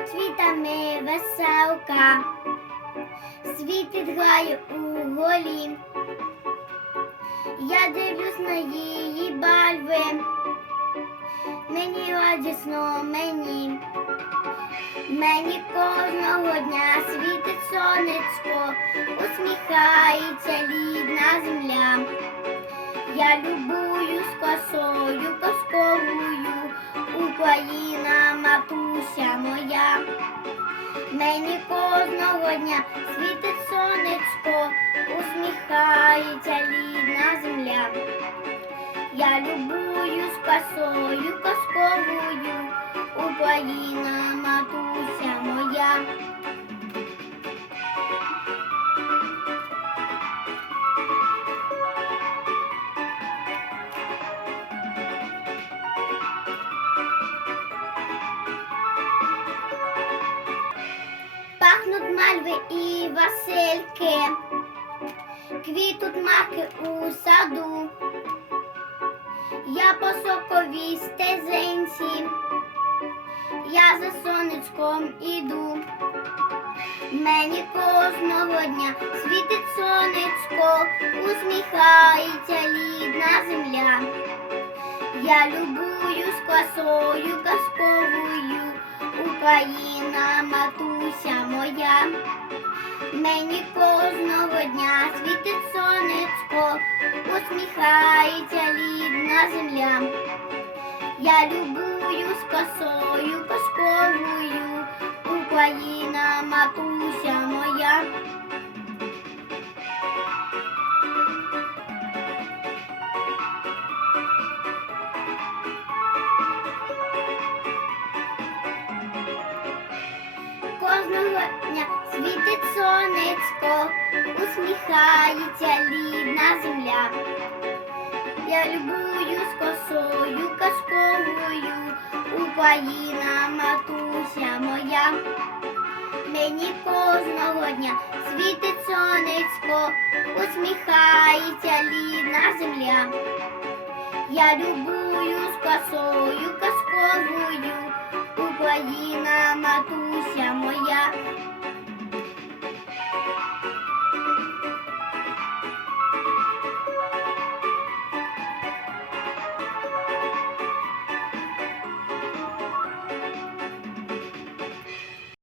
цвітами веселка, світить грає у голі. Я дивлюсь на її бальви, мені радісно мені, мені кожного дня світить сонечко, усміхається рідна земля. Я любую з косою казковою, Україна, матуся моя. Мені кожного дня світить сонечко, усміхається рідна земля. Я любую з косою казковою, Україна, матуся моя. Мальви і васильки, квітуть маки у саду. Я по соковій стезинці, я за сонечком іду. Мені кожного дня світить сонечко, усміхається рідна земля. Я любую з косою казковою, Україна, матуся моя. Мені кожного дня світить сонечко, усміхається рідна земля. Я любую з косою казковою, Україна, матуся моя. Сонечко, усміхається рідна земля. Я любую з косою казковою, Україна, матуся моя. Мені кожного дня світить сонечко, усміхається рідна земля. Я любую з косою казковою, Україна, матуся моя.